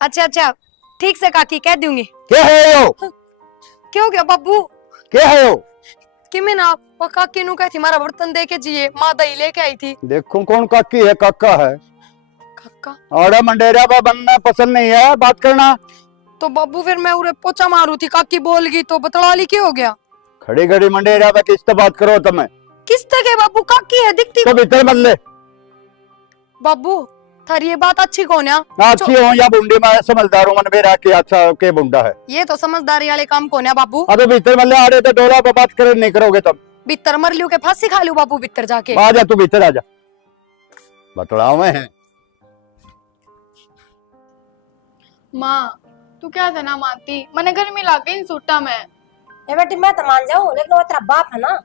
अच्छा अच्छा, ठीक से काकी कह दूंगी। क्या है यो? क्यों गया बाबू? क्या है यो? कि मैं ना वो काकी नु कहती मारा बर्तन दे के जिए, माँ दही लेके आई थी। देखो कौन काकी है, काका है। काका और मंडेरा बा बनना पसंद नहीं है, बात करना। तो बाबू फिर मैं उरे पोचा मारू थी, काकी बोल गई तो बतला ली, क्या हो गया? खड़ी खड़ी मंडेरा बा किस बात करो तुम्हें? किस तक है बाबू? काकी है दिखती तो भीतर मत ले। बाबू। थारी ये बात अच्छी कौन है? अच्छी हो या बुंडी, मैं समझदार हूँ। मनबेरा के अच्छा के बुंडा है ये तो समझदारी वाले काम कौन है बाबू? अब भीतर मत ले। आ रहे तो डोला पर बात करे नहीं करोगे तुम। भीतर मर लियो के फांसी खा लियो बाबू भीतर जाके। आ जा तू भीतर आ जा, बतलाओ मैं है। माँ तू क्या था ना मानती, मैंने गर्मी लग गई सूटा में। ए बेटी मैं तो मान जाऊं, लेकिन वो तेरा बाप है ना,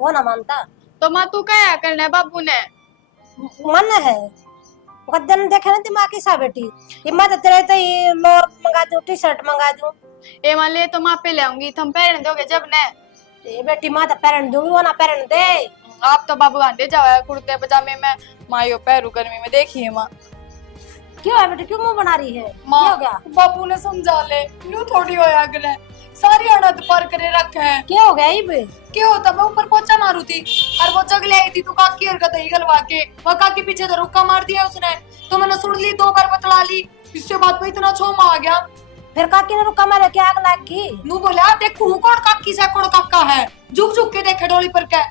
वो ना मानता। तो माँ तू क्या करना है बाबू ने? मन है गद्दन देखे ना दिमाग की सा बेटी। ये मैं तो तेरे तो ये लोअर मंगा दूं, टी शर्ट मंगा दूं। ए मान ले तो माँ पे ले आऊंगी, तुम पहन दोगे जब ने। ये बेटी मैं तो पहन दूंगी, वो ना पहन दे। आप तो बाबू आंटे जाओ कुर्ते पजामे में, माँ यो पैरू गर्मी में देखिए माँ। क्यों है बेटी, क्यों मुंह बना रही है? माँ क्या हो गया? बाबू ने समझा ले, न्यू थोड़ी होया करे, सारी अड़द पर करे रखे है। क्या हो गया ये? क्या होता? मैं ऊपर पोचा मारू थी और वो जग ले आई थी तो काकी और दही गलवा के वो काकी पीछे तो रुक्का मार दिया उसने। तो मैंने सुन ली, 2 बार बतला ली, इसके बाद में इतना छोमा आ गया। फिर काकी ने रुका मारे क्या आग लाग की? नू बोला देखू कौन काकी से कौन काका है, झुक झुक के देखे डोली पर क्या।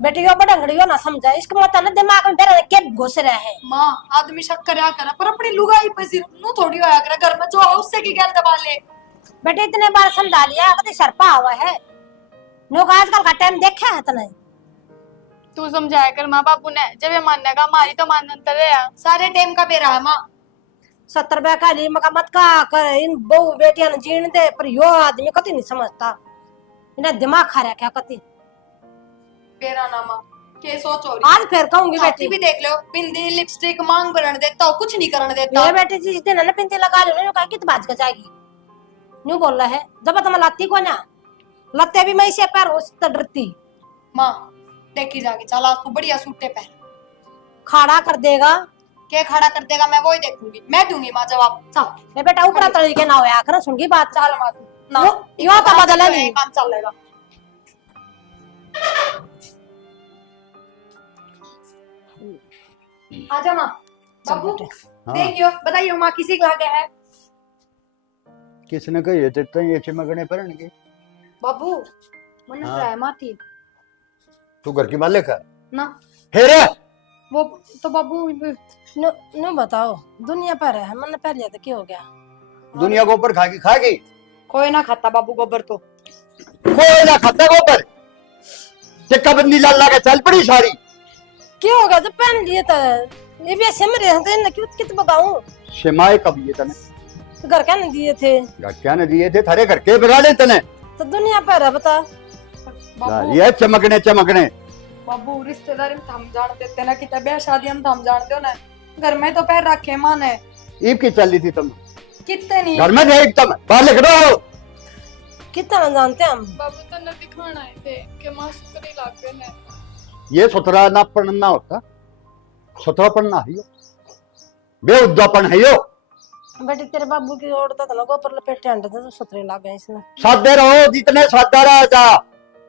बेटी यो बड़ंगड़ी हो ना समझा, इसका मतलब ना दिमाग में तेरे के घुस रहा है। माँ आदमी शक करया करे पर अपनी लुगाई पे सिर नू थोड़ी होया करे, घर में जो है उससे की गैल दबा ले। बेटे इतने बार समझा लिया, कभी सरपा हुआ है। लोग आजकल का टाइम देखा है तने। तू समझाया कर माँ बाबू ने, जब ये मानने का हमारी तो मानते रहे। सारे टाइम का बेरा है माँ। 70 रुपया का ली मका मत का कर, इन बहू बेटियां ने जीण दे, पर यो आदमी कति नहीं समझता। इन्हें दिमाग खा रहा क्या कति। बेरा ना माँ के सोच हो रही। आज फिर कहूंगी बेटी बेटी भी देख लो, बिंदी लिपस्टिक मांग भरण देता हो, कुछ नहीं करने देता। ये बेटी जिस दिन है ना पिंती लगा लो ना, कहा कित बाज का जाएगी। न्यू बोल रहा है जब तुम लाती को ना लत्ते भी मैं इसे पैर उस डरती। माँ देखी जाके चला तू बढ़िया सूटे पहन। खाड़ा कर देगा के खड़ा कर देगा मैं वही देखूंगी, मैं दूंगी माँ जवाब। चल ये बेटा ऊपर तरीके ना होया कर, सुन की बात। चल माँ ना यो तो बदला नहीं, काम चलेगा। आजा माँ। बाबू हाँ। देखियो बताइए माँ किसी के लागे है? किसने कही तेरे ये चिमकने पर के? बाबू मन हाँ। प्राय माँ थी तू घर की मालिक है ना हेरे? वो तो बाबू नु नु बताओ दुनिया पर है, मन पहले तो क्या हो गया? दुनिया को ऊपर खागी कोई ना खाता बाबू गोबर तो। कोई ना खाता गोबर। टिक्का बंदी लाल लाके चल पड़ी सारी। क्या होगा जब पहन लिए तो ये भी सिम रहे हैं तो इन्हें क्यों कित बगाऊं? शिमाए कब ये तने? तो घर क्या नहीं दिए थे? क्या न दिए थे थारे घर के बिगाड़े तने? तो दुनिया पर है बता। बाबू ये चमकने चमकने। बाबू रिश्तेदारी में हम जान देते ना कि तबियत शादी हम थम जानते हो ना, घर में तो पैर रखे माँ ने। ईब की चल रही थी तुम कितने नहीं घर में थे तुम, बाहर लिख दो। कितना जानते हैं हम। बाबू तो न दिखाना आए थे कि माँ सुतरी लाग गए ने। ये सुथरा ना पढ़ना होता, सुथरा पढ़ना है यो, बेउद्दापन है यो। बेटी तेरे बाबू की औरत था ना गोपर लपेटे अंडे थे तो सुतरे लाग गए इसने। सादे रहो, जितने सादा रहा जा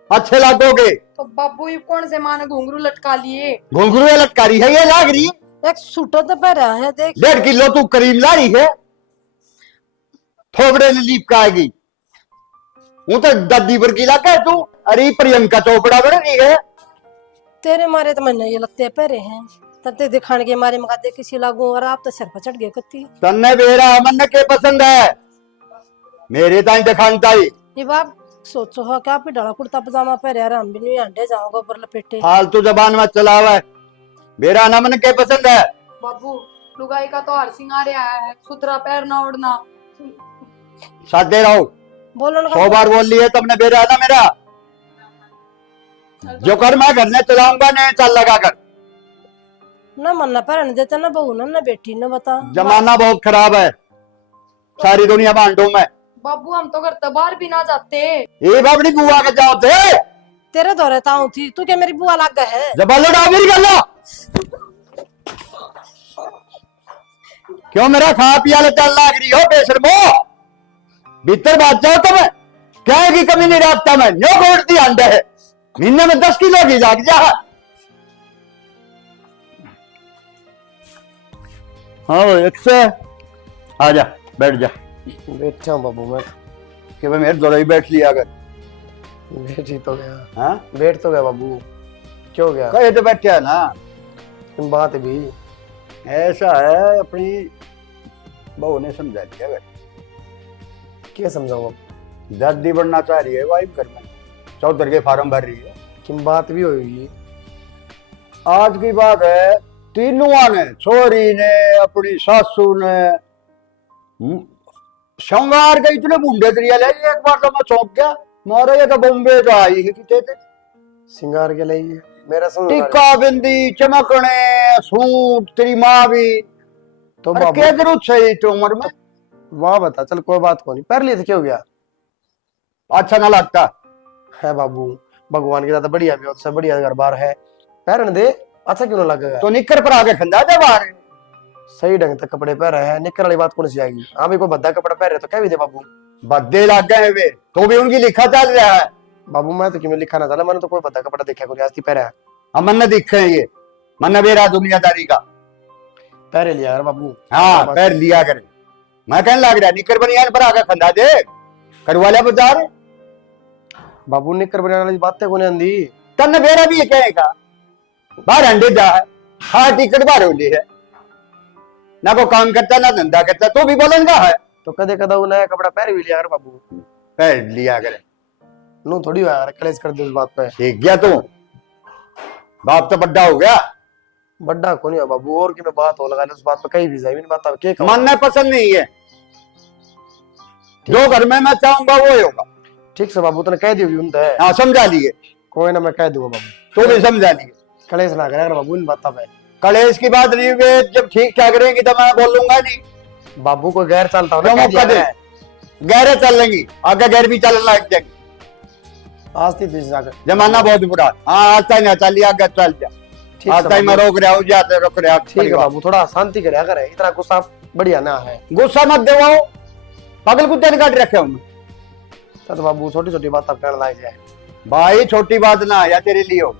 अच्छे लागोगे। तो बाबू ये कौन से माँ ने घुंघरू लटका लिए? घुंघरू लटकारी है ये लाग रही। एक सूटो तो पहरा है देख। 1.5 किलो तू करीम ला रही है, थोबड़े ने लीप का आएगी। हूं तो दादी वर्गी लागा है तू। अरे प्रियंका चोपड़ा बन रही है। तेरे मारे तो मैंने ये लगते पहरे हैं, तब ते दिखाने के मारे मगा दे किसी लागू, और आप तो सिर पर चढ़ गए कत्ती। तन्ने बेरा मन के पसंद है, मेरे ताई दिखानता ही। ये बाप सोचो हो क्या भी डाला कुर्ता पजामा पहरे यार, हम भी नहीं अंडे जाओ गोबर लपेटे। फालतू जबान मत चलावा है, मेरा ना मन के पसंद है। बाबू लुगाई का तो हर सिंगारे आया है, सुथरा पैरना ओढ़ना। सादे रहो, बोलो ना 100 बार बोल लिए तुमने बेरा ना मेरा। जो कर मैं घर में चलाऊंगा, नहीं चल लगा कर। ना मन ना पहन देते ना बहू ना बेटी ना बता। जमाना बहुत खराब है, सारी दुनिया बांटू में। बाबू हम तो घर तो बाहर भी ना जाते। ये बाबड़ी बुआ के जाओ थे तेरे दौरे ताऊ थी, तू क्या मेरी बुआ लग है? जब लड़ा मेरी गल्ला क्यों मेरा खा पिया ले चल लाग रही हो बेशरमो? भीतर बात जाओ तुम्हें क्या है कि कमी नहीं रखता मैं नो घोटती अंडे है महीने में 10 किलो की जाग जा। हाँ एक से आ जा बैठ जा बैठा हूँ बाबू मैं। कि भाई मेरे दोनों ही बैठ लिया अगर बैठ ही तो गया। हाँ बैठ तो गया बाबू। क्यों गया? कहे तो बैठे है ना। बात भी ऐसा है अपनी बहू ने समझा दिया अगर क्या समझाऊँ? दादी बनना चाह रही है वाइफ घर में चौधर के फार्म भर रही है। कि बात भी होगी। आज की बात है तीनों ने छोरी ने अपनी सासू ने श्रृंगार के इतने मुंडे तरिया ले एक बार तो मैं चौंक गया मारे ये तो बॉम्बे तो आई है किते थे सिंगार के लिए मेरा समझ टिक्का बिंदी चमकने सूट तेरी माँ भी तो अरे बाबू क्या जरूरत है इस उम्र में? वाह बता चल कोई बात को नहीं पहर लिए थे क्यों गया? अच्छा ना लगता है बाबू भगवान की ज्यादा बढ़िया भी उससे बढ़िया घर बार है पहन दे अच्छा क्यों ना लगेगा? तो निक्कर पर आके खंदा जा बाहर सही ढंग से कपड़े पहन रहे हैं निकर वाली बात कौन सी आएगी? हाँ भी कोई भद्दा कपड़ा पहन रहे तो क्या भी दे बाबू? बद्दे लग गए वे तो भी उनकी लिखा चल रहा है। बाबू मैं तो क्यों लिखा ना चला मैंने तो कोई भद्दा कपड़ा देखा कोई आस्ती पहरा है। हम मन दिखे ये मन बेरा दुनियादारी का पहरे लिया यार बाबू। हाँ पैर लिया करे मैं कहने लग रहा निकर बनियान पर आकर खंदा दे करवा लिया बाजार बाबू निकर बनाने वाली बातें कौन आंदी? तन बेरा भी ये कहेगा बाहर अंडे जा है हाँ टिकट बाहर होली है ना को काम करता ना धंधा करता तो भी बोलेगा है तो कदे कदा वो नया कपड़ा पहर भी लिया यार बाबू। पैर लिया करे नू थोड़ी हुआ यार कलेश कर दे उस बात पे। सीख गया तू बाप तो बड्डा हो गया बड्डा कौन हुआ बाबू और की मैं बात हो लगा उस बात पे कहीं भी जाए नहीं बात के मानना पसंद नहीं है जो घर में मैं चाहूंगा वो होगा। ठीक से बाबू तने कह दी हुई उनते हाँ समझा लिए कोई ना मैं कह दूंगा बाबू तो भी समझा लिए कलेश ना करे बाबू इन बातों पे। कलेश की बात नहीं हुई जब ठीक ठाक रहेंगी तो मैं बोलूंगा नहीं। बाबू को गैर चलता क्यों मौका दे गहरे चल लेंगी आगे गैर भी चलने लग जाएंगी आज थी जाकर जमाना बहुत बुरा हाँ आज तक ना चलिए आगे चल जा आज तक मैं रोक रहा हूँ जाते रोक रहा ठीक है बाबू थोड़ा शांति करे करे इतना गुस्सा बढ़िया ना है। गुस्सा मत देवाओ पागल कुत्ते ने काट रखे हूँ तो बाबू छोटी छोटी बात अब कहने लग जाए भाई छोटी बात ना या तेरे लिए हो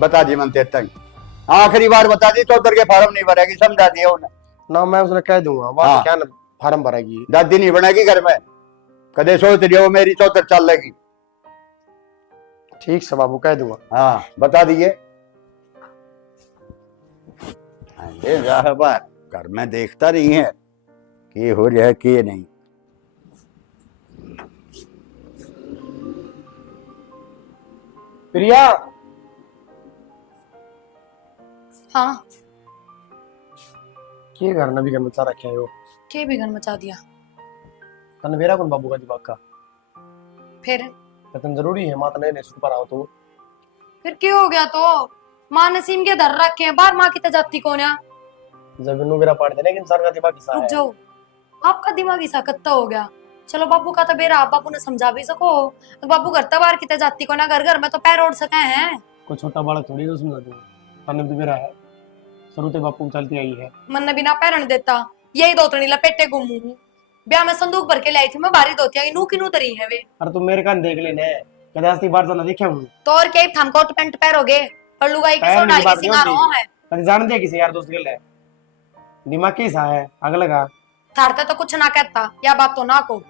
बता दी मन तेरे तक आखिरी बार बता दी चौधर के फार्म नहीं भरेगी समझा दिया उन्हें ना मैं उसने कह दूंगा वहां हाँ। क्या ना फार्म भरेगी दादी नहीं बनेगी घर में कदे सोच रही हो मेरी चौधर चल लेगी। ठीक से बाबू कह दूंगा। हाँ बता दिए घर में देखता नहीं है कि हो रहा है कि नहीं। प्रिया हाँ के घर नबी का मचा रखे हो के बिगन मचा दिया तनवेरा कौन बाबू का दिमाग का फिर कतन जरूरी है माता ने छुट पर आओ तो फिर क्यों हो गया तो माँ नसीम के धर रखे हैं बाहर माँ की जाती कौन है जब इन्हों मेरा पाड़ देने इंसान का दिमाग किसा है जो आपका दिमाग ही सकत्ता हो गया। चलो बाबू का तो बेरा आप बाबू ने समझा भी सको बाबू घर तबार की जाती को ना घर घर में तो पैर ओढ़ सके हैं कोई छोटा बड़ा थोड़ी तो समझा दूंगा तने तो मेरा है शुरू से बापू चलती आई है मन बिना पैरण देता यही दोतनी लपेटे घूमू ब्याह में संदूक भर के लाई थी मैं भारी धोतिया नू की नू तरी है वे। अरे तुम मेरे कान देख लेने कदास्ती बार जाना देखा हूं तो और क्या थम कोट पैंट पैरोगे और लुगाई के सो डाल के सिंगार हो है कभी जान दे किसी यार दोस्त के लिए दिमाग कैसा है अगला का थारते तो कुछ ना कहता या बात तो ना को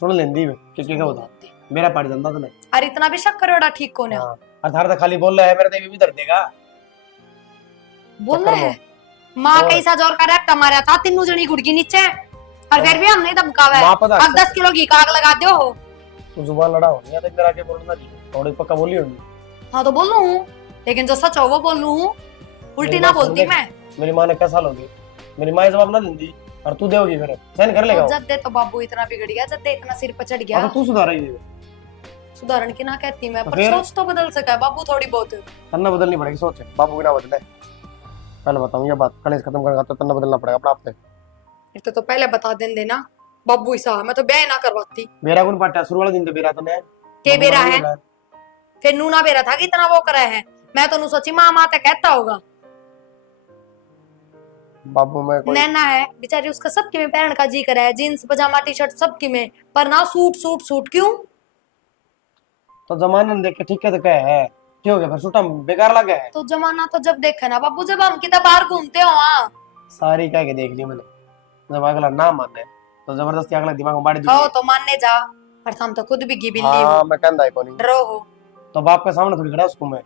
सुन लेंदी कि क्या होता मेरा पाड़ जानता तने अरे इतना भी शक करोड़ा ठीक कोने और थार तो खाली बोल रहा है मेरे तो भी दर्द देगा बोल रहे हैं माँ कैसा जोर का रैप मारा था तीनों जनी गुड़गी नीचे और फिर भी हम नहीं दबकावा है अब 10 किलो घी का आग लगा दो हो तू जुबान लड़ा हो या देख मेरा के बोलना नहीं थोड़ी पक्का बोली होगी। हाँ तो बोल लूं लेकिन जो सच हो वो बोल लूं उल्टी ना बोलती मैं। मेरी माँ ने क्या साल होगी मेरी माँ जवाब ना देती और तू देगी फिर सहन कर लेगा जब दे तो बाबू इतना बिगड़ गया जब दे इतना सिर पर चढ़ गया तो तू सुधार रही है सुधारण की ना कहती मैं तो पर सोच तो बदल सका है बाबू थोड़ी बहुत तन्ना बदलनी पड़ेगी सोच बाबू की ना बदले पहले बताऊं ये बात कलेश खत्म करना तो तन्ना बदलना पड़ेगा अपना आप पे तो पहले बता दें ना बाबू ऐसा मैं तो ब्याह ना करवाती मेरा कौन पाटा शुरू वाला दिन तो बेरा तने के बेरा है फिर नूना बेरा था कि इतना वो करा है मैं तो नू सोची माँ माँ तक कहता होगा बाबू मैं कोई नैना है बेचारी, उसका सबके में पहन का जी करे है, जीन्स पजामा टी शर्ट सबके में, पर ना सूट सूट सूट क्यों? तो जमाने ने देख के ठीक है तो क्या है, क्यों हो गया फिर सूटा बेकार लगा है। तो जमाना तो जब देखा ना बाबू, जब हम कितना बाहर घूमते हो वहाँ। सारी क्या के देख ली मैंने, जब अगला ना माने तो जबरदस्ती अगला दिमाग में बाड़ी हो तो मानने जा, पर हम तो खुद भी घी बिल्ली हाँ हो, मैं कहता है कोनी, डरो हो, तो बाप के सामने थोड़ी खड़ा उसको मैं,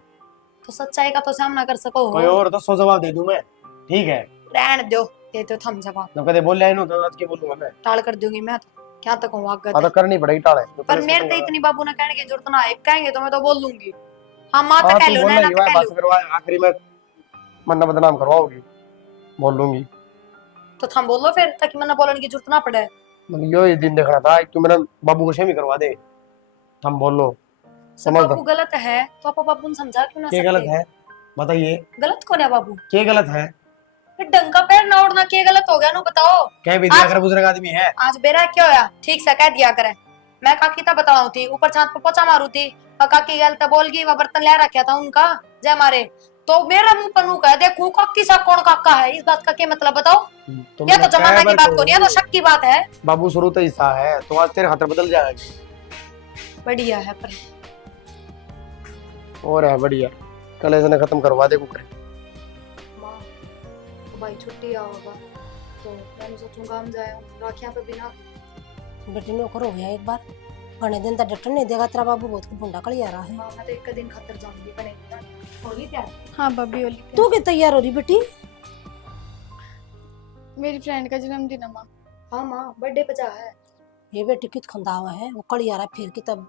तो सच्चाई का तो सामना कर सको कोई हो। और तो सो जवाब दे दूं मैं, ठीक है। रहने दो, ये तो थम जवाब जब कदे बोल लिया तो आज के बोलूंगा मैं, टाल कर दूंगी मैं तो, क्या तक हूँ आगत हाँ तो करनी पड़ेगी टाले तो पर मेरे तो इतनी बाबू ने कहने की जरूरत ना है, कहेंगे तो मैं तो बोल दूंगी। हाँ माँ तो कह लो, नैना तो कह लो, आखिरी में मन्ना बदनाम करवाओगी, बोल लूंगी। तो थम बोलो फिर, ताकि मैंने बोलने की जरूरत ना पड़े। मतलब यो ये दिन देखना था तू मेरा बाबू को शेमी करवा दे, हम बोल लो समझ बाबू गलत है तो आप बाबू ने समझा क्यों ना क्या गलत है, बताइए गलत कौन है बाबू? क्या गलत है, फिर डंका पैर ना उड़ना क्या गलत हो गया नो बताओ। क्या भी दिया कर बुजुर्ग आदमी है। आज बेरा क्या होया, ठीक से कह दिया करे, मैं काकी ता बताऊं थी, ऊपर छात पे पोछा मारू थी, और काकी गल तो बोल गई, वो बर्तन ले रखा था उनका जय मारे, तो मेरा मुंह पनू कह देखूं काकी सा कौन काका है, इस बात का क्या मतलब बताओ? ये तो जमाना की बात को नहीं है, तो शक की बात है। बाबू शुरू तो ऐसा है तो आज तेरे खातर बदल जाएगी। बढ़िया है पर और है बढ़िया, कल इसने खत्म करवा दे कुकरे। माँ तो भाई छुट्टी होगा तो मैं सोचूंगा हम जाए राखियां पे बिना। बेटी ने करो गया एक बार, घने दिन तक डटन नहीं देगा तेरा बाबू, बहुत भुंडा कलिया रहा है। माँ मैं तो एक दिन खातर जाऊंगी, बने होली क्या? हाँ भाभी होली पे। तू क्या तैयार हो रही बेटी? मेरी फ्रेंड का जन्मदिन है माँ। हाँ माँ बर्थडे पे जा है। ये बेटी कित खंदा हुआ है, वो कलिया रहा फिर की तब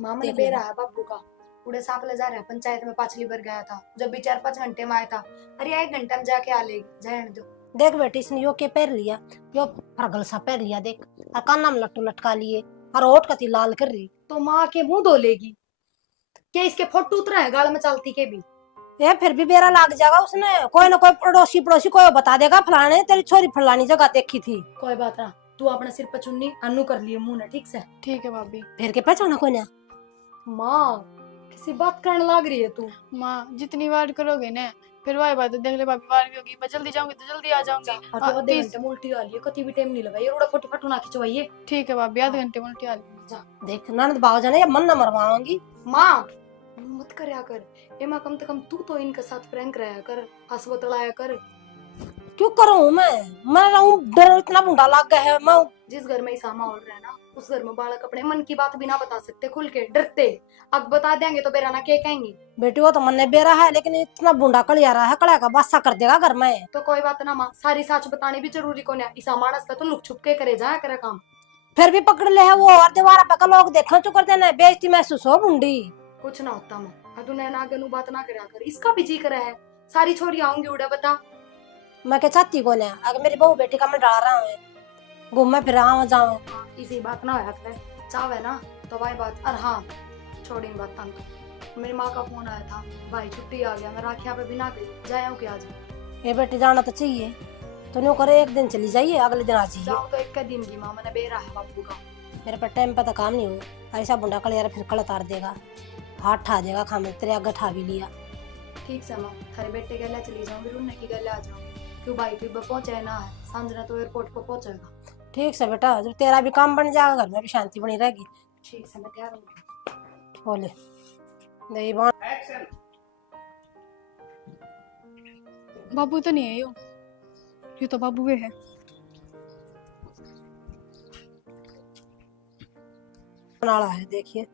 माँ मैंने देख बेरा लेना। है बाबू का, पूरे सांप ले जा रहा है, पंचायत में पाछली बार गया था, जब भी 4-5 घंटे में आया था, अरे 1 घंटे में जाके आ लेगी, जाने दो। देख बेटी इसने यो के पैर लिया, यो फरगल सा पैर लिया देख, और काना में लट्टू लटका लिए, और ओट कती लाल कर रही। तो माँ के मुंह धो लेगी क्या? इसके फोटो उतरा है गाल में चलती के भी? ये फिर भी बेरा लाग जाएगा उसने, कोई ना कोई पड़ोसी कोई बता देगा फलाने तेरी छोरी फलानी जगह देखी थी। कोई बात ना, तू अपने सिर पर चुन्नी अन्नू कर लिए मुंह ने, ठीक से? ठीक है भाभी। फिर के पहचाना कोई ना। माँ किसी बात करने लग रही है तू। माँ जितनी बार करोगे ना फिर वही बात है, देख ले भाभी बार भी होगी, मैं जल्दी जाऊंगी तो जल्दी आ जाऊंगी। और तो आधे घंटे में उल्टी आ रही है, कति भी टाइम नहीं लगा, ये रोड़ा फटफट ना खिंचवाइए। ठीक है भाभी, आधे घंटे में उल्टी आ रही है। देख ननद बाबा जाने या मन न मरवाऊंगी। माँ मत करया कर, ए माँ कम से कम तू तो इनके साथ प्रैंक रहा कर, हंस बतलाया कर। क्यों करूं मैं रहूं, डर इतना भुंडा लग गया है। मैं जिस घर में ईसा माहौल रहा है ना, उस घर में बालक अपने मन की बात भी ना बता सकते खुल के, डरते। अब बता देंगे तो बेरा ना क्या कहेंगे? बेटी वो तो मन ने बेरा है, लेकिन इतना भुंडा कलिया रहा है, कड़ा का बादशाह कर देगा घर में। तो कोई बात ना माँ, सारी सच बतानी भी जरूरी को नहीं, ईसा मानस का तो लुक छुप के करे जाया करे काम। फिर भी पकड़ ले है वो, और दीवार पे लोग देखो चुकर देना, बेइज्जती महसूस हो भुंडी। कुछ ना होता माँ, तू नैना गनु बात ना करया कर, इसका भी जी करे है, सारी छोरी आऊंगी उड़ा बता। मैं क्या चाहती को ना, अगर मेरी बहू बेटी का मैं डरा रहा हूँ, घूमे फिर आवा जाऊं। इसी बात ना होया करे, चाहे ना तो भाई बात। और हाँ छोड़ी इन बात तो, मेरी माँ का फोन आया था, भाई छुट्टी आ गया, मैं राखिया पे बिना गई, जाऊँ क्या आज? ये बेटी जाना तो चाहिए, तो न्यू करे एक दिन चली जाइए, अगले दिन आ जाइए। जाऊँ तो एक दिन की माँ, मैंने बेरा है बापू का। मेरे पर टाइम पे तो काम नहीं हो, ऐसा बुंडा कलिया फिर कल उतार देगा, हाथ ठा देगा, खा में तेरे आगे ठा भी लिया। ठीक से माँ, थारे बेटे गले चली जाऊंगी, रूने की गले आ जाऊंगी, क्यों भाई तू पहुंचे ना है, सांझना तो एयरपोर्ट पर पहुंचेगा। ठीक से बेटा, जब तेरा भी काम बन जाएगा, घर में भी शांति बनी रहेगी। ठीक से मैं तैयार हूँ। बोले नहीं बात। बाबू तो नहीं है ये तो बाबू है। नाला है, देखिए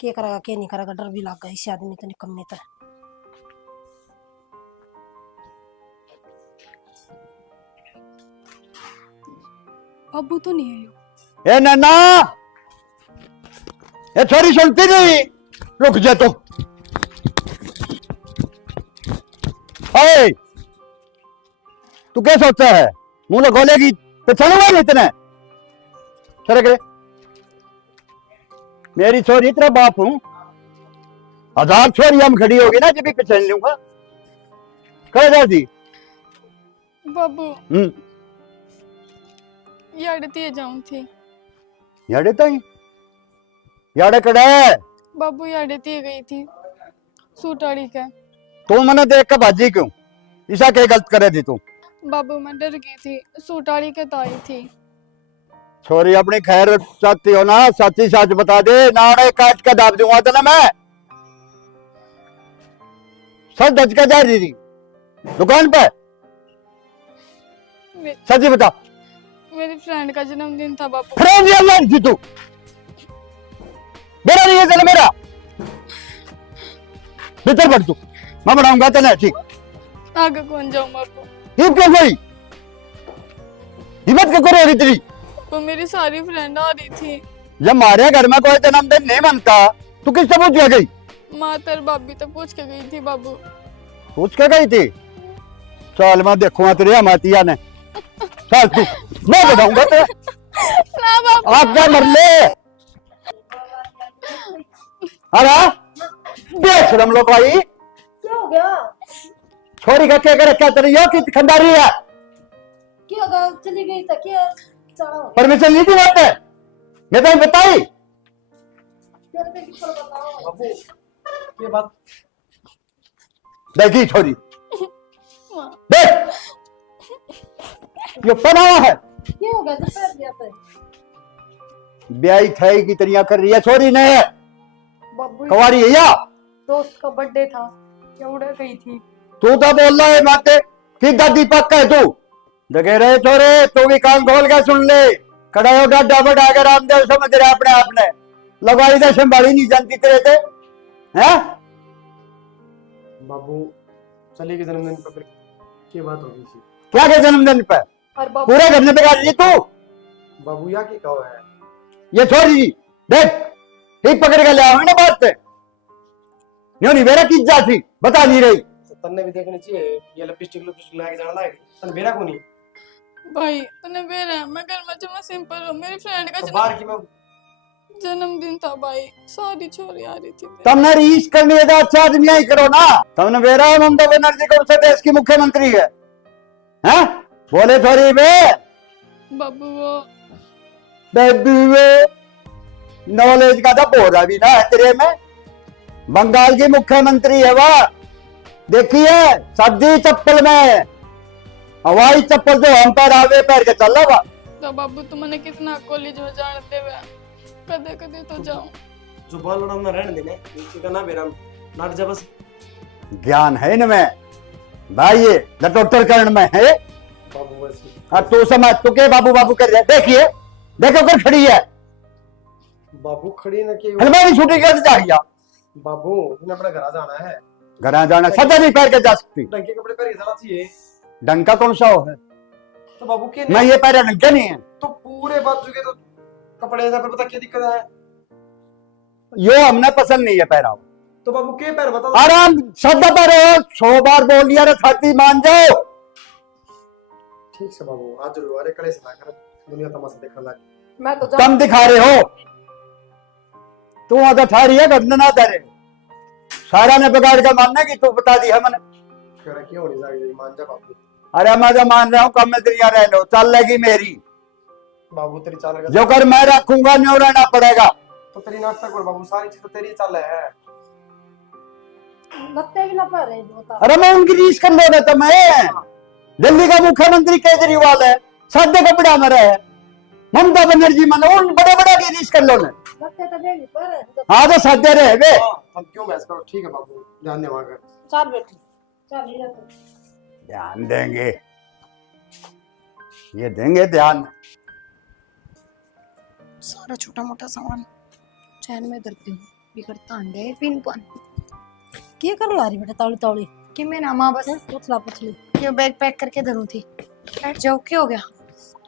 क्या करेगा क्या नहीं करेगा, डर भी लग गया इस आदमी तो निकम्मे तो। बाबू तो नहीं है ए नन्ना, ये छोरी सुनती नहीं, रुक जा तू। ओए तू क्या सोचता है, मुंह में गोलेगी तो चलूंगा नहीं इतने चले करे। मेरी छोरी तेरा बाप हूं, 1000 छोरी हम खड़ी होगी ना जब भी पहचान लूंगा। कह जाती बाबू हम्म यार दिए जाऊं थी याडे ताई याडे कड़े बाबू यार दिए गई थी सूटाड़ी का। तू मने देख के भाजी क्यों, ईसा क्या गलत करे थी तू? बाबू मैं डर गई थी, सूटाड़ी के ताई थी। छोरी अपनी खैर चाहती हो ना, सच्ची सच बता दे, नाड़े काट के दाब दूंगा तो ना मैं। सच दच के जा रही थी दुकान पे, मे- सच्ची बता। मेरी फ्रेंड का जन्मदिन था बाबू। फ्रेंड या लड़ थी तू? मेरा नहीं है चल मेरा, भीतर बढ़ तू, मैं बनाऊंगा तेने। ठीक आगे कौन जाऊं बाबू? हिम्मत क्यों गई, हिम्मत क्यों करो तेरी? वो मेरी सारी फ्रेंड आ रही थी। जब हमारे घर में कोई जन्मदिन नहीं मनता तू किससे पूछ के गई? माँ तेरे भाभी तो पूछ के गई थी बाबू। पूछ के गई थी? चल मैं देखूंगा तेरी हमातिया ने, चल तू, मैं बताऊंगा तेरे। ना बाबू। आप क्या मर ले? अरे बेशरम लोग भाई, क्या हो गया? छोरी का क्या करे, क्या तेरी यो की खंडारी है? क्या हो गया? चली गई तो क्या चढ़ा हो गया? परमिशन नहीं दी बात है, मैं तो बताई। तेरे पे किस पर बताओ? बाबू ये बात देखी छोरी, माँ, देख ये पना है, क्या हो गया? जब पैर दिया पे ब्याही थे की तरिया कर रही है छोरी ने, बाबू कवारी है या? दोस्त का बर्थडे था, क्या उड़ गई थी। तू तो बोल रहा है माते कि दादी पक्का है तू, जगे रहे छोरे, तू भी कान खोल के सुन ले। खड़ा हो डाडा बड़ा के रामदेव समझ रहे अपने आप ने, लगाई तो संभाली नहीं जानती तेरे थे हैं? बाबू चली के जन्मदिन पर फिर क्या बात होगी थी? क्या के जन्मदिन पे और बाबू पूरे घर में बिगाड़ रही तू? बाबू या की कहो है? ये छोरी जी देख, ठीक पकड़ के ले आओ ना बात पे, नहीं मेरा की इज्जत थी बता नहीं रही। तो तन्ने भी देखनी चाहिए, ये लिपस्टिक लिपस्टिक लगा के जाना लायक तन बेरा को नहीं। भाई तूने बेरा, मैं घर में जमा सिंपल हूँ। मेरी फ्रेंड का तो बाहर की मैं जन्मदिन था भाई, सारी छोरी आ रही थी। तुमने रीस करनी है तो अच्छा आदमी ही करो ना। तुमने बेरा ममता बनर्जी कौन से देश की मुख्यमंत्री है हैं? बोले छोरी बे बाबू वो बेबी वे, नॉलेज का तो बोरा भी ना है तेरे में। बंगाल की मुख्यमंत्री है वह, देखिए सब्जी चप्पल में, हवाई चप्पल तो हम पर आवे पैर के चल रहा। तो बाबू तुमने कितना कॉलेज में जानते हुए कदे कदे तो जाऊं। जो बाल लड़ा ना रहने देने, नीचे का ना बेरा नाट जा बस। ज्ञान है इनमें भाई, ये लटोटर करण में है। बाबू बस हाँ तू समझ, तू के बाबू बाबू कर रहे, देखिए देखो कर खड़ी है, बाबू खड़ी ना के हलवाई छुट्टी कर जाएगा। बाबू इन्हें अपने घर जाना है, घर जाना सदा नहीं पैर के जा सकती। ढंग के कपड़े पहन के जाना चाहिए। डंका कौन सा हो है? तो बाबू के मैं ये पैर डंका नहीं है, तो पूरे बाजू के तो कपड़े ऐसा, पर पता क्या दिक्कत है? यो हमने पसंद नहीं है पैरा। तो बाबू के पैर बता दो। आराम सदा पैर हो, 100 बार बोल दिया रे, छाती मान जाओ। ठीक से बाबू आज जरूर, अरे कड़े से ना कर, दुनिया तमाशा देखने लग। मैं तो तुम दिखा रहे हो, तू आधा ठारी है गंद ना तेरे, सारा ने बिगाड़ के मानना कि तू बता दी हमने। कह रहा क्यों नहीं जाएगी, मान जा बाबू। अरे मैं तो मान रहा हूँ, कम में दुनिया रह लो, चल लेगी मेरी, बाबू तेरी चाल का जो कर मैं रखूंगा न्यू रहना पड़ेगा। तो तेरी नाश्ता कर बाबू, सारी चीज तो तेरी चाल है। लगते भी ना पा रहे होता। अरे मैं उनकी रीस कर लो ना, तो मैं दिल्ली का मुख्यमंत्री केजरीवाल है, सादे कपड़ा में रहे, ममता बनर्जी मन उन बड़े बड़े की रीस कर लो ना। लगते तो भी पर है। हाँ तो सादे रहे वे। हम क्यों बहस करो, ठीक है बाबू, ध्यान दे वहां कर। चल बेटी चल ये तो ध्यान देंगे, ये देंगे ध्यान। सारा छोटा मोटा सामान चैन में धरती हूँ, बिगड़ता अंडे पिन पन क्या कर ला रही बेटा? तौली तौली कि मैं ना माँ बस पुछला पुछली ये बैग पैक करके धरूं थी। बैठ जाओ, क्या हो गया?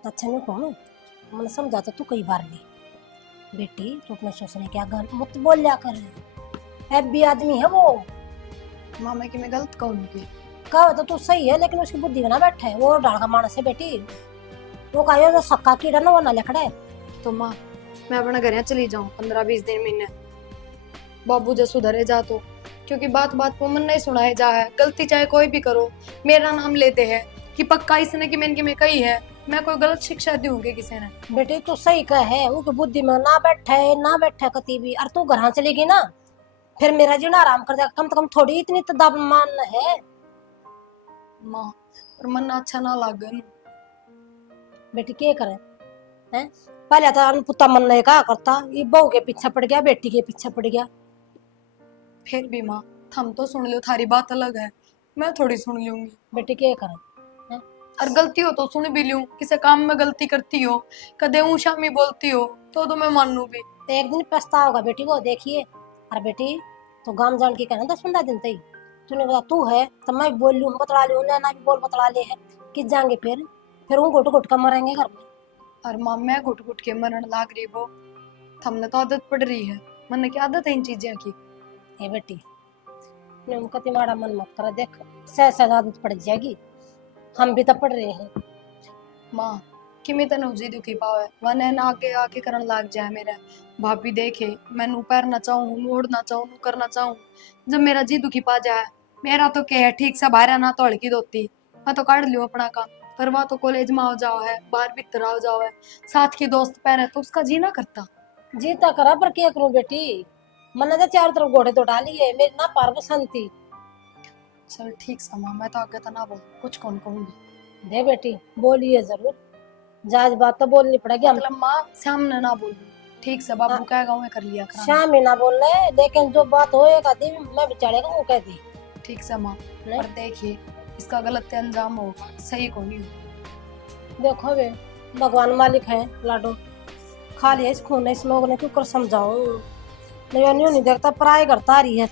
अच्छा नहीं कौन मैंने समझा तो तू कई बार नहीं बेटी, तू अपने सोचने क्या घर मत बोल लिया कर। भी आदमी है वो, मामा की मैं गलत कहूँ थी। कहा तो तू सही है, लेकिन उसकी बुद्धि में ना बैठा है, वो डाल का मानस है बेटी। वो कहा जो सक्का कीड़ा ना वो ना लिखड़ा है। तो माँ मैं अपना घर यहाँ चली जाऊँ 15-20 दिन महीने, बाबू जो सुधरे जा तो, क्योंकि बात बात को मन नहीं सुनाए जा है। गलती चाहे कोई भी करो, मेरा नाम लेते हैं कि पक्का इसने कि मैंने में कही है, मैं कोई गलत शिक्षा दूंगी किसी ने। बेटी तू सही कह है, वो बुद्धि में ना बैठे कती भी। और तू घर चलेगी ना, फिर मेरा जीना आराम कर देगा। कम से कम थोड़ी इतनी तो दाब मान है। माँ पर मन अच्छा ना लागन। बेटी के करे हैं? पहले तो पुता मन नहीं कहा करता, ये बहू के पीछे पड़ गया, बेटी के पीछे पड़ गया। फिर भी माँ थम तो सुन लो, थारी बात अलग है, मैं थोड़ी सुन लूंगी। बेटी के करे हैं? और गलती हो तो सुन भी लूं, किसी काम में गलती करती हो, कदे ऊंचा में बोलती हो तो मैं मानू भी। तो एक दिन पछता होगा बेटी को, देखिए। अरे बेटी तो गांव जान के कहना 10-15 दिन तक तूने बता तू है तो मैं बोल लूँ बतला लूँ, ना भी बोल बतला ले है कि जाएंगे फिर वो घुट घुट कर मरेंगे घर में। और माँ मैं घुट घुट के मरण लाग रही वो, थमने तो आदत पड़ रही है, मन की आदत है इन चीजें की। ए बेटी उनका तुम्हारा मन मत करा, देख सह आदत पड़ जाएगी, हम भी तो पढ़ रहे हैं। माँ कि मैं तेन जी दुखी पावे वन ना आगे आके करन लाग जाए मेरा, भाभी देखे मैं पैरना चाहूँ, मोड़ना चाहूँ, करना चाहूँ, जब मेरा जी दुखी पा जाए। मेरा तो क्या है, ठीक सा बाहर ना तो हड़की दोती, मैं तो काट लियो अपना काम, पर वह तो कॉलेज में आओ जाओ है, बाहर भीतर आओ जाओ है, साथ के दोस्त पैर तो उसका जी ना करता। जीता करा पर क्या करूं बेटी, मैंने तो चारों तरफ घोड़े तो डाली है, मेरी ना पार पसंद थी। चल ठीक सा माँ, मैं तो आगे तो ना बोल कुछ कौन कहूंगी। दे बेटी बोलिए जरूर, जायज बात तो बोलनी पड़ेगी। हम मतलब माँ सामने ना बोलूं, ठीक से बाबू कहेगा मैं कर लिया करा। शाम ही ना बोल रहे, लेकिन जो बात होएगा दी मैं बिचारेगा वो कह दी। ठीक से माँ, पर देखिए इसका गलत अंजाम होगा, सही को नहीं होगा। देखो वे भगवान मालिक है, लाडो खा लिया इस खून इस लोग ने, क्यों कर समझाऊं, नहीं देखता पराई करता रही है,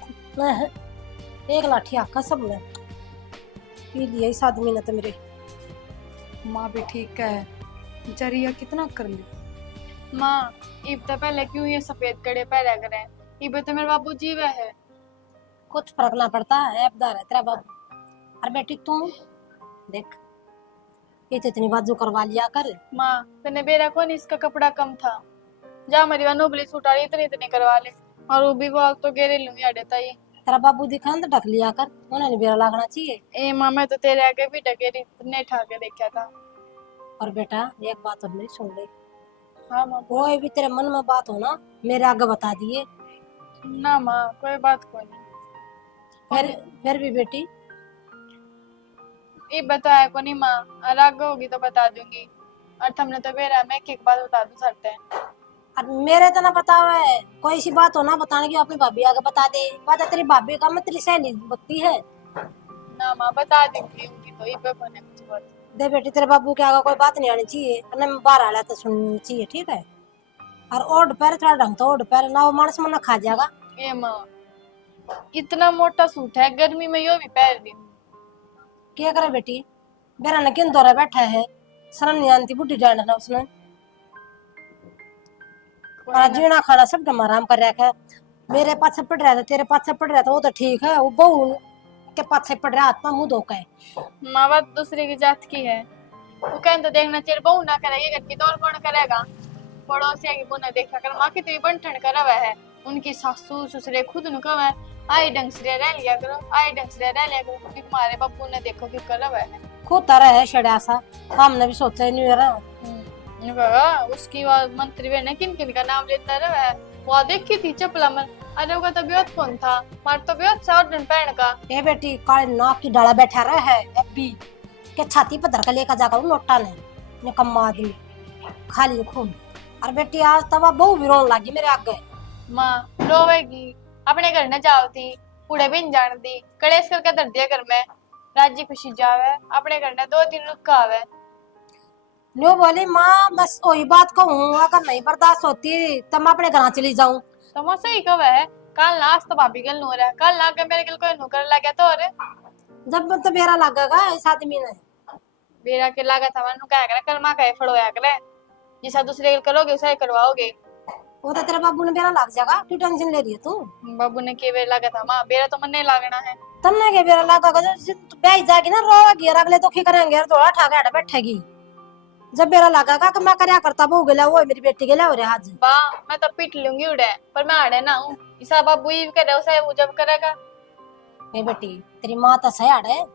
एक लाठी आका सब ने पी लिया इस आदमी ने तो मेरे। माँ भी ठीक है, बेचारी यह कितना कर ली। माँ इब तो पहले क्यों ये सफेद कड़े पहले करे, इब तो मेरे बाबू जीवे है। कुछ फर्क ना पड़ता है, ऐबदार है तेरा बाबू। अरे बेटी तू देख ये तो इतनी बाजू करवा लिया कर। माँ तने बेरा कौन इसका कपड़ा कम था, जा मेरी नोबली सूट आ रही इतनी इतनी करवा ले, और वो भी वो तो गेरे लूंगी अड़े ताई। तेरा बाबू दिखा तो ढक लिया कर, उन्हें बेरा लागना चाहिए। ए माँ मैं तो तेरे आगे भी ढकेरी इतने ठाके देखा था। और बेटा एक बात और मेरी सुन ले, हाँ माँ। कोई भी तेरे मन में बात हो ना मेरे आगे बता दिए। ना माँ कोई बात को नहीं। फिर भी बेटी ये बताया को नहीं माँ, और आगे होगी तो बता दूंगी, और हमने तो बेरा मैं एक बात बता दूं सकते हैं। और मेरे तो ना बतावे, कोई सी बात हो ना बताने की अपनी भाभी आगे बता दे, पता तेरी भाभी का मैं तेरी सहेली बत्ती है। ना माँ बता दूंगी होगी तो, ये को नहीं कुछ बात। दे बेटी तेरे बाबू के आगे कोई बात नहीं आनी चाहिए, और ना बाहर आया तो सुननी चाहिए, ठीक है। और ओढ़ पैर थोड़ा ढंग तो ओढ़ पैर ना, वो मानस मन खा जाएगा। ए माँ इतना मोटा सूट है, गर्मी में यो भी पहन दी। क्या करे बेटी, मेरा न किन दौरा बैठा है, शर्म नहीं आती बुढ़ी डांडना उसने। जीना खाना सब जमा आराम कर रखा है, मेरे पाछे पड़ रहा था तेरे पाछे पड़ रहा था, वो तो ठीक है, वो बहू के पाछे पड़ रहा हाथ में मुंह धोका है। माँ बात दूसरे की जात की है, वो कहते तो देखना चाहिए, बहू ना करेगी घर की तो और कौन करेगा, पड़ोसिया की बहू देखा कर। माँ की तो बंठन करा हुआ है, उनकी सासू ससुरे खुद नु कहा है आई ढंग से रह लिया करो, आई ढंग से रह लिया करो, क्योंकि तुम्हारे बापू ने देखो क्यों करा हुआ है। खूब तरह है शड़ा सा, हमने भी सोचा ही नहीं रहा। उसकी मंत्री बहन ने किन किन का नाम लेता रहा है, वो देखी थी चपला में। अरे वो तो ब्योत कौन था, मार तो ब्योत साउडन पहन का। ए बेटी काले नाक की डाला बैठा रहा है अभी के छाती पर धर के लेकर जाकर लोटा ने निकम्मा आदमी खा लियो खून। और बेटी आज तब बहू भी रोने लगी मेरे आगे। माँ रोवेगी, अपने घर न जाओ थी, उड़े भी नहीं जान दी, कलेश करके धर दिया घर में, राजी खुशी जावे, अपने घर ने 2 दिन रुक आवे। न्यू बोली माँ बस वही बात कहूँ, अगर नहीं बर्दाश्त होती तो मैं अपने घर चली जाऊँ। तो मैं सही कहा है, कल नाच तो भाभी गल नूर है, कल ना के मेरे गल कोई नूकर लगा तो और जब तो बेरा लगेगा इस आदमी ने, बेरा के लगा था मनु क्या करे, कल माँ का फड़ोया करे, जिसा दूसरे गल करोगे उसे करवाओगे। वो तो तेरे बाबू ने बेरा लग जाएगा, क्यों टेंशन ले रही है तू। बाबू ने के बेरा लगा था माँ, बेरा तो मन नहीं लागना है। तमने के बेरा लगेगा जब बैठ जाएगी ना रोएगी, और अगले दुखी करेंगे और थोड़ा ठाके हट बैठेगी। जब बेरा लगेगा कि मैं क्या करता बहू गला वो मेरी बेटी गला हो रहा आज बा मैं तो पीट लूंगी उड़े, पर मैं आड़े ना हूँ, इसा बाबू ही करे उसे वो जब करेगा। ए बेटी तेरी माँ तो सही आड़े है,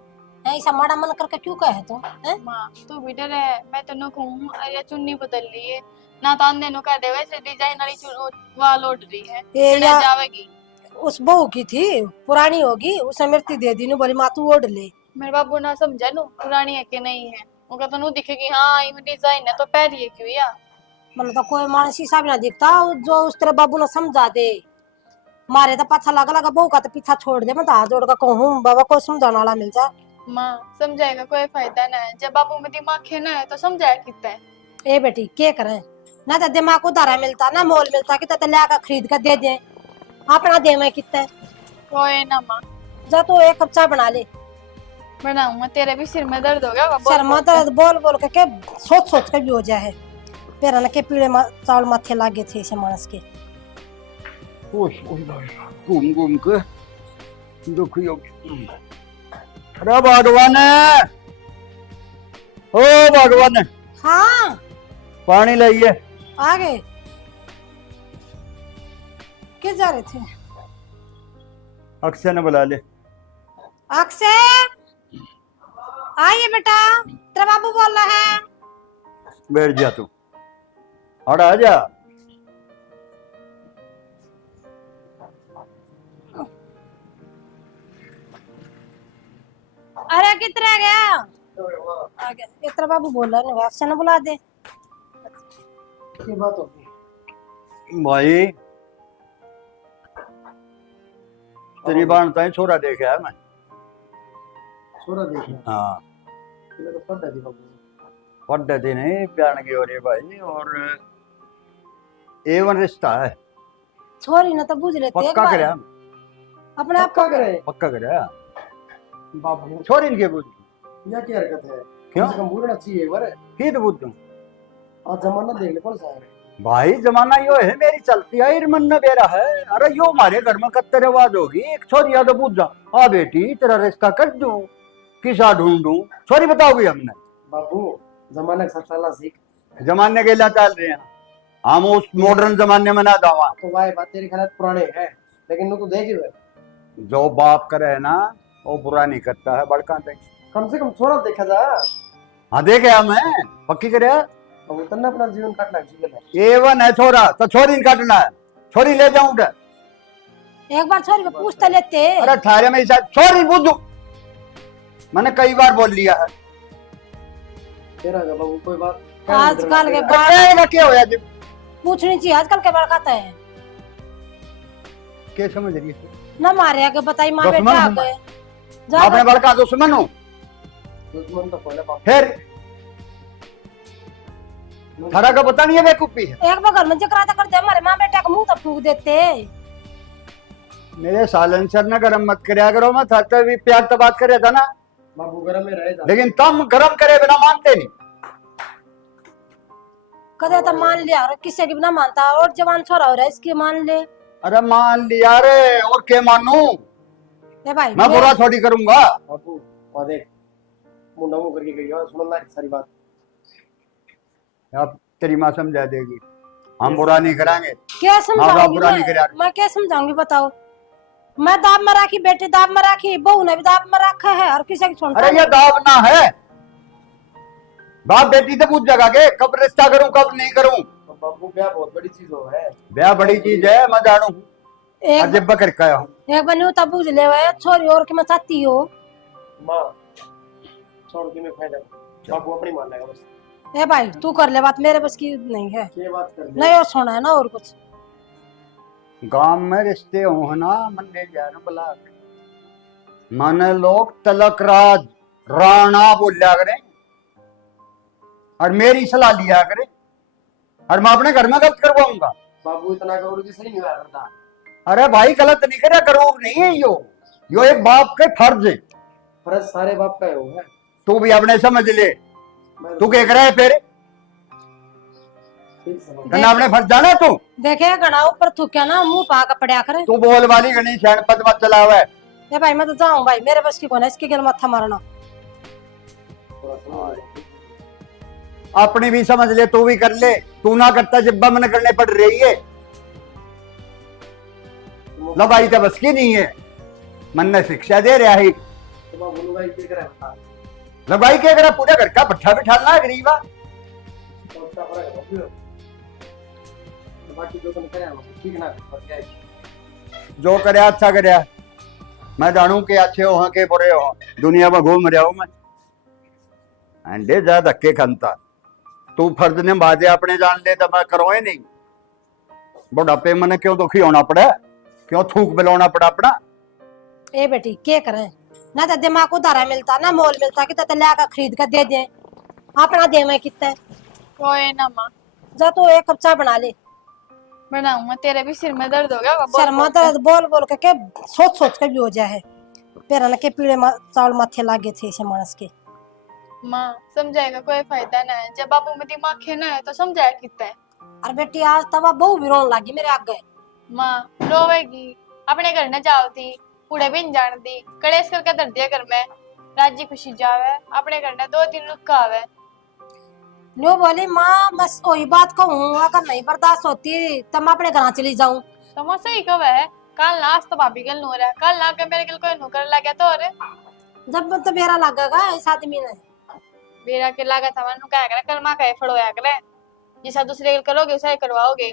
ऐसा माड़ा मन करके क्यों कहे तू हैं? माँ तू भी डर है, मैं तो नु कहूँ अरे चुन्नी बदल ली है ना, तो अन्य नु कह दे वैसे डिजाइन वाली वाल ओढ़ रही है, ये जावेगी। उस बहू की थी पुरानी होगी, उसे मृत्यु दे दी, बोली माँ तू ओढ़ ले, मेरे बाबू ना समझा नु पुरानी है कि नहीं है। वो कहता नु दिखेगी हाँ ये डिजाइन है तो पहनी है क्यों या। मतलब तो कोई मानस हिसाब ना दिखता जो उस तेरे बाबू ने समझा दे। मारे तो पाछा लगा लगा बहू का तो पीछा छोड़ दे। मैं तो हाथ जोड़ कर कहूँ बाबा को समझाने वाला मिल जा। माँ समझाएगा कोई फायदा ना है, जब बाबू में दिमाग खेना है तो समझाया कितना है। ए बेटी क्या करे ना तो दिमाग को उधारा मिलता ना मोल मिलता कि तो लाकर खरीद कर दे दे अपना दे मैं कितना कोई ना माँ जा तो एक कप चाय बना ले। बनाऊंगा, तेरे भी सिर में दर्द हो गया होगा, सर में दर्द बोल बोल के सोच सोच के भी हो जाए है। पैर न के पीड़े चावल माथे लागे थे ऐसे मानस के। घूम घूम के दुखी हो गया। अरे भगवान ओ भगवान हाँ पानी लाइए। आगे किस जा रहे थे? अक्षय ने बुला ले। अक्षय आइए बेटा तेरा बाबू बोल रहा है। बैठ जा तू और आ जा। अरे कितना गया आ गया। ये तेरा बाबू बोल रहा है अक्षय ने बुला दे। ये बात होगी भाई तेरी बाणता है छोरा देखा है मैं। छोरा देखिए हाँ ये तो पढ़ दी बाबू। पद्धति नहीं बयान की हो रही भाई और एवन रिश्ता है। छोरी ने तो बुझ लेते पक्का करे अपने आप पक्का करे पक्का करे बाबू। छोरी इनके बुझ यह क्या हरकत है? क्यों? कम से कम बोलना चाहिए एक बार। की तो बुझ दूं आज जमाना देख ले कौन सा है। भाई जमाना यो है मेरी चलती है मन न बेरा है। अरे यो हमारे घर में कत्ते रिवाज होगी एक छोरी तो पूछ जा हाँ बेटी तेरा रिश्ता कर दूं किसा ढूंढूं छोरी बताओगी हमने। बाबू जमाना के साथ चलना सीख। जमाने के लिए चल रहे हैं हम उस मॉडर्न जमाने में ना जावा। तो भाई बात तेरी ख्याल पुराने हैं लेकिन वो तो देख ही जो बाप करे है ना वो बुरा नहीं करता है बड़का देख। कम से कम छोरा देखा जा। हाँ देखे हमें पक्की करे अब उतना अपना जीवन काटना जीवन है। एवन है छोरा तो छोरी काटना है छोरी ले जाऊं एक बार छोरी को पूछ तो लेते। अरे ठारे में शायद छोरी बुझू मैंने कई बार बोल लिया है। तेरा का बाबू कोई बात आजकल के अरे क्या होया जी पूछनी चाहिए आजकल के बड़का है क्या समझ रही है ना मारे आगे बताई माँ दुश्मन बेटा आ हूँ गए अपने बड़का दुश्मन हूँ दुश्मन तो पहले बाप। फिर थारा का पता नहीं है बेवकूफी है। एक बगल में जकरा करते हमारे माँ बेटा का मुंह तो फूक देते। मेरे सालेंसर ने गरम मत करया करो मैं था तो भी प्यार तो बात करे था ना बाबू गरम में रहे जा। लेकिन तुम गरम करे बिना मानते नहीं। कदे तो मान लिया और किसी की भी ना मानता और जवान छोरा हो रहा है इसकी मान ले। अरे मान लिया रे और क्या मानू ए भाई मैं बुरा थोड़ी करूंगा। बाबू और देख मुंडा मुंह करके गई और सुन ला सारी बात। अब तेरी माँ समझा देगी हम बुरा नहीं कराएंगे। क्या हाँ, समझाऊंगी बुरा नहीं करा। मैं क्या समझाऊंगी बताओ। मैं दाब में राखी बेटी दाब में राखी बहू ने भी दाब में रखा है और किसी की छोड़ता अरे ये दाव ना है बाप बेटी से पूछ जगह के कब रिश्ता करूं कब नहीं करूं। तो बाबू ब्याह बहुत बड़ी चीज हो है। ब्याह बड़ी चीज है मैं जानू एक अजब बकर काया हूं। एक बनी तब बुझ ले हुए छोरी और की मैं चाहती हो माँ छोड़ के मैं फायदा बाबू अपनी मान लेगा बस। ए भाई तू कर ले बात मेरे बस की नहीं है। ये बात कर ले। नहीं और सुना है ना और कुछ गांव में रिश्ते हो ना मन ले जा बुला मन लोग तलक राज राणा बोलिया करे और मेरी सलाह लिया करे और मैं अपने घर में गलत करवाऊंगा। बाबू इतना करोड़ की सही नहीं हुआ करता। अरे भाई गलत नहीं करे करोड़ नहीं है यो एक बाप के फर्ज है। फर्ज सारे बाप का है। तू भी अपने समझ ले तू क्या करे फिर ठीक समझ। गन्ना अपने फर्ज जाना तू देखे गड़ा ऊपर थूक्या ना मुंह पा का पड़ा करे। तू बोल वाली गणेश पद मत चला हुआ है। ए भाई मैं तो जाऊं भाई मेरे बस की कौन है इसके गल मत्था मारना। थोड़ा समझ। अपनी भी समझ ले तू भी कर ले तू ना करता जिब्बा मन करने पड़ रही है। लबाई तो बस की नहीं है मन ने शिक्षा दे रहा है। तो बाबू लुगाई क्या करे बता। लबाई के अगर पूरे घर का भट्ठा बिठाना है गरीबा तो उसका फर्क है बाबू। तो बाकी जो तुम करे ठीक ना बस क्या है। जो करे अच्छा करे मैं जानू के अच्छे हो के बुरे हो, दुनिया में घूम रहा हूं मैं। अंडे जा धक्के खनता, तू फर्ज ने बाजे अपने जान ले तो मैं करो ही नहीं। बुढ़ापे मैंने क्यों दुखी होना पड़ा, क्यों थूक बिलाना पड़ा अपना। ए बेटी क्या करें, ना तो दिमाग उधारा मिलता ना मोल मिलता कि तो लाकर खरीद कर दे दे, अपना दे मैं कितना कोई ना माँ, जा तो एक कप चाय बना ले। बनाऊंगा। तेरे भी सिर में दर्द हो गया होगा, बोल शर्मा बोल के। तो बोल बोल के सोच सोच के भी हो जाए है। पेरा के पीड़े चावल माथे लागे थे इसे मानस के। माँ समझाएगा कोई फायदा ना है, जब बाबू में दिमाग खेना है तो समझाया कितना है। अरे बेटी आज तब बहू भी रोन लगी मेरे आगे। माँ रोवेगी, अपने घर न जाओ थी, कूड़े भी नहीं जान दी, कलेश करके धर दिया घर में, राजी खुशी जावे, अपने घर न 2 दिन रुक के आवे। न्यू बोली माँ बस वही बात कहूँ, अगर नहीं बर्दाश्त होती तो मैं अपने घर चली जाऊं। तो मैं सही कब है, कल ना आज तो भाभी गल नूर है, कल ना के मेरे गल कोई नूकर लग गया तो अरे जब तो मेरा लगेगा इस आदमी ने। बेरा के लागा था मनु क्या करे, कल माँ कहे फड़ोया करे, जिसा दूसरे गल करोगे वैसा ही करवाओगे।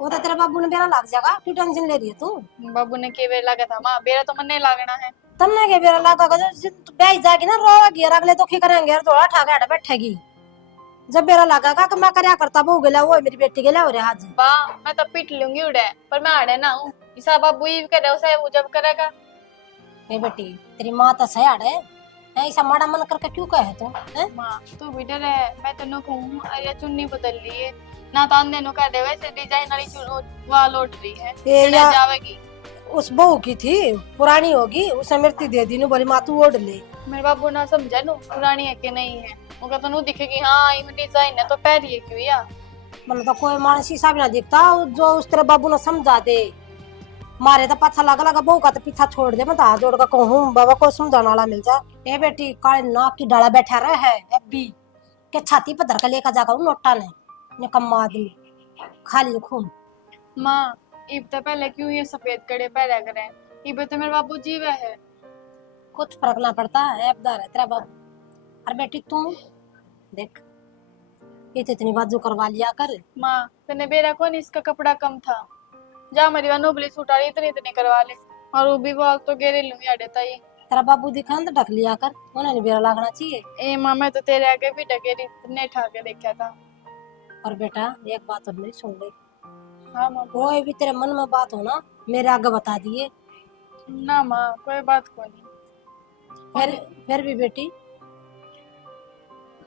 वो तो तेरे बाबू ने मेरा लग जाएगा, क्यों टेंशन ले रही है तू। बाबू ने के बेर लगा था माँ, बेरा तो मन नहीं लागना है। तन्ने के मेरा लगेगा जब ब्याह जाएगी ना रोएगी और अगले दुखी करेंगे और थोड़ा ठाका हट बैठेगी। जब मेरा लगेगा कि मैं क्या करता बहू गला वो मेरी बेटी गला हो रहा आज। बा मैं तो पीट लूंगी उड़े, पर मैं आड़े ना हूँ, इसा बाबू ही करे उसे वो जब करेगा। ए बेटी तेरी माँ तो सयाड़ है, ऐसा माड़ा मन करके क्यों कहे तू हैं? माँ तू भी डर है, मैं तेनों कहूँ अरे चुन्नी बदल ली है ना, तो अंधे नु कह दे वैसे डिजाइन वाली वहाँ लौट रही है, ए ना या जावेगी। उस बहू की थी पुरानी होगी, उसे मृत्यु दे दी नु बोली माँ तू ओढ़ ले। मेरे बाबू ना समझा नु पुरानी है कि नहीं है, वो कहता नु दिखेगी हाँ ये डिजाइन है तो पहरी है क्यों या। मतलब तो कोई मानस हिसाब ना दिखता जो उस तेरे बाबू ने समझा दे। मारे तो पाछा लगा लगा बहू का तो पीछा छोड़ दे, मैं तो हाथ जोड़ कर कहूँ बाबा को समझाने वाला मिल जा। ए बेटी काले नाक की डाला बैठा रहा है अभी के छाती पर धर कर लेकर जाकर नोटा ने निकम्मा आदमी खाली खून। माँ इब तो पहले क्यों ये सफेद कड़े पहरा करे, इब तो मेरे बाबू जीवे है। कुछ फर्क ना पड़ता है ऐबदार है तेरा बाबू। अरे बेटी तू देख ये तो इतनी बाजू करवा लिया कर। माँ तने बेरा कौन इसका कपड़ा कम था, जा मेरी नोबली सूट आ रही इतनी इतनी करवा ले, और वो भी बाल तो गेरे लूंगी अडेता ही। तेरा बाबू दिखा तो ढक लिया कर, उन्हें नहीं बेरा लगना चाहिए। ए माँ मैं तो तेरे आगे भी डगेरी इतने ठाके देखा था। और बेटा एक बात और मेरी सुन ले, हाँ माँ कोई भी तेरे मन में बात हो ना मेरे आगे बता दिए। ना माँ कोई बात को नहीं। फिर भी बेटी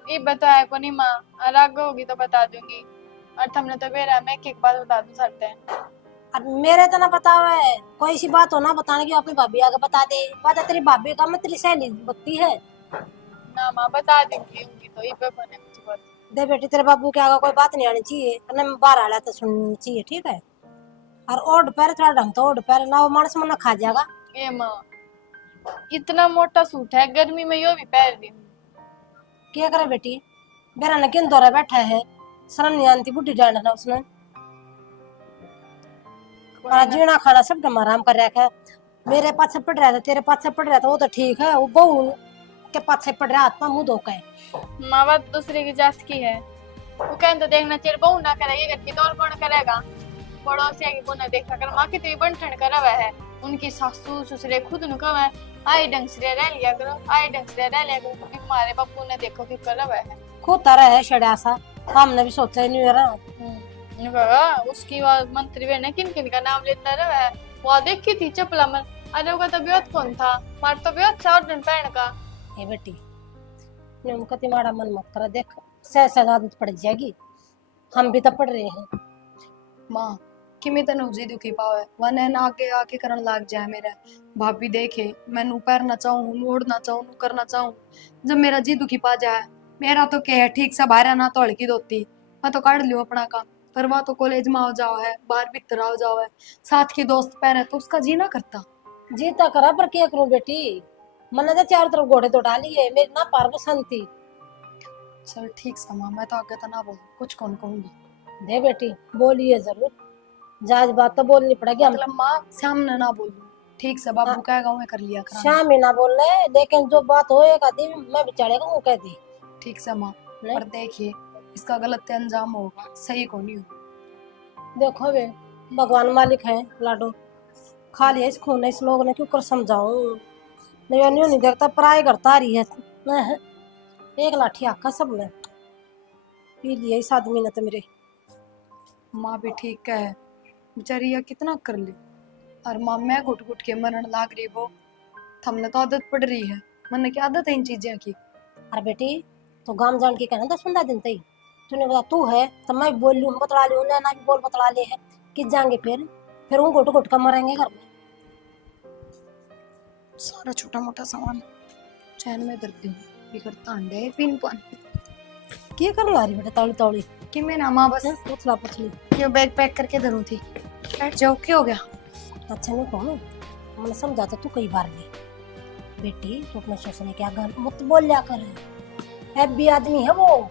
ये बताया को नहीं माँ, और आगे होगी तो बता दूंगी, और तुमने तो बेरा मैं एक बात बता दूं सकते हैं। और मेरे तो ना पता है, कोई सी बात हो ना बताने की अपनी भाभी आगे बता दे। बात है तेरी भाभी का, मैं तेरी सहेली बकती है। ना माँ बता दूंगी होंगी तो ये पे बने कुछ बात। दे बेटी तेरे बाबू के आगे कोई बात नहीं आनी चाहिए, ना बाहर आला तो सुननी चाहिए ठीक है। और ओढ़ पैर थोड़ा ढंग तो ओढ़ पैर ना, वो मानस मन खा जाएगा। ए माँ इतना मोटा सूट है, गर्मी में यो भी पहन दी। क्या करे बेटी, बेरा ने किन दौरा बैठा है, शर्म नहीं आती बुढ़ी डांड ना उसने। और जीना खाना सब आराम कर रखा है, मेरे पाछे पड़ रहा था तेरे पाछे पड़ रहा था वो तो ठीक है, वो बहू के पाछे पड़ रहा हाथ में मुंह धोका है। माँ बाप दूसरे की जात की है, वो कहते तो देखना चाहिए बहू ना करेगी घर की तो और कौन करेगा। पड़ोसिया की बहू ने देखा कर माँ कितनी बंठन करा हुआ है, उनकी सासू ससुरे खुद नु कहा है आई ढंग से रह लिया करो, आई ढंग से रह लिया करो, क्योंकि हमारे बापू ने देखो कि करा हुआ है। खूब तरह है शड़ा सा, हमने भी सोचा ही नहीं रहा। उसकी मंत्री बहन किन किन का नाम लेता रहा है, वो देखी थी चपला में, अरे वो तो ब्योत कौन था, मार तो ब्योत था और पहन का। ए बेटी कति माड़ा मन मत कर, देख सह आदत पड़ जाएगी, हम भी तो पढ़ रहे हैं। माँ किमी तने उजी दुखी पावे वने ना आगे आके करन लाग जाए मेरा। भाभी देखे मैं नू पैरना चाहूँ, नू ओढ़ना चाहूँ, नू करना चाहूँ, जब मेरा जी दुखी पा जाए मेरा तो क्या है ठीक से बाहर ना तो हड़की दोती, मैं तो काट लियो अपना काम, पर वह तो कॉलेज में हो जाओ है, बाहर भीतर हो जाओ है, साथ की दोस्त पहने तो उसका जी ना करता। जीता करा पर क्या करूं बेटी, मैंने तो चारों तरफ घोड़े तो डाली है, मेरी ना पार बसंती। चल ठीक सा माँ, मैं तो आगे तो ना बोलूं, कुछ कौन कहूंगी। दे बेटी बोलिए जरूर, जायज बात तो बोलनी पड़ेगी। हम मतलब माँ सामने ना बोलूं, ठीक से बाबू कहेगा मैं कर लिया करा। शाम ही ना बोल रहे, लेकिन जो बात होएगा दी मैं बेचारेगा वो कह दी। ठीक से माँ, नहीं? पर देखिए इसका गलत अंजाम होगा, सही को नहीं होगा। देखो वे भगवान मालिक है लाडो, खा लिया इस खून ने इस लोग ने, क्यों कर समझाऊं। नहीं देखता पराई करता आ रही है न, एक लाठी आका सबने पी लिया इस आदमी ने तो मेरे। माँ भी ठीक है, बेचारी यह कितना कर ले। और माँ मैं घुट घुट के मरण लाग रही वो, हमने तो आदत पड़ रही है, मन की आदत है इन चीजें की। अरे बेटी तो गांव जान के कहना 10-15 दिन तई तूने बता तू है तो मैं भी बोल लूँ बतला लूँ ना भी बोल बतला ले है कि जाएंगे फिर वो घुट घुट का मरेंगे घर में। सारा छोटा मोटा सामान चैन में धरती हूँ, बिगड़ता अंडे पिन पान क्या कर रही बेटा तौली तौली कि मैं ना माँ बस पुतला पुतली क्यों बैग पैक करके धरूं थी। बैठ जाओ, क्या हो गया? अच्छा नहीं कहूँ मैंने समझा तो तू कई बार ले बेटी तू अपने सोचने क्या घर मत बोल लिया कर भी आदमी है वो।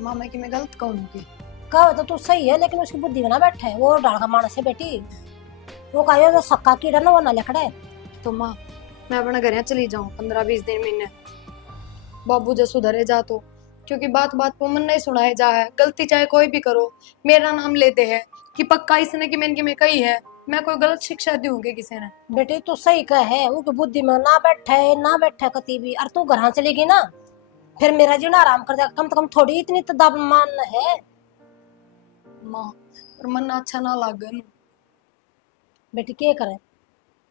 माँ मैं कि मैं गलत कहूँगी? कहो तो तू सही है लेकिन उसकी बुद्धि में ना बैठा है, वो डाल का मानस है बेटी। वो कहा जो सक्का कीड़ा ना वो ना लकड़ा है। तो माँ मैं अपने घर चली जाऊँ 15-20 दिन महीने, बाबू जो सुधरे जा तो, क्योंकि बात बात पर मन नहीं सुनाए जा है। गलती चाहे कोई भी करो मेरा नाम लेते हैं कि पक्का इसने कि मैंने कि मैं कही है, मैं कोई गलत शिक्षा दूंगी किसी ने। बेटी तू सही कह है, उनकी बुद्धि में ना बैठे कती भी। और तू घर चलेगी ना फिर मेरा जीना आराम कर देगा, कम से कम थोड़ी इतनी तो दब मान है। माँ पर मन अच्छा ना लागे। बेटी क्या करे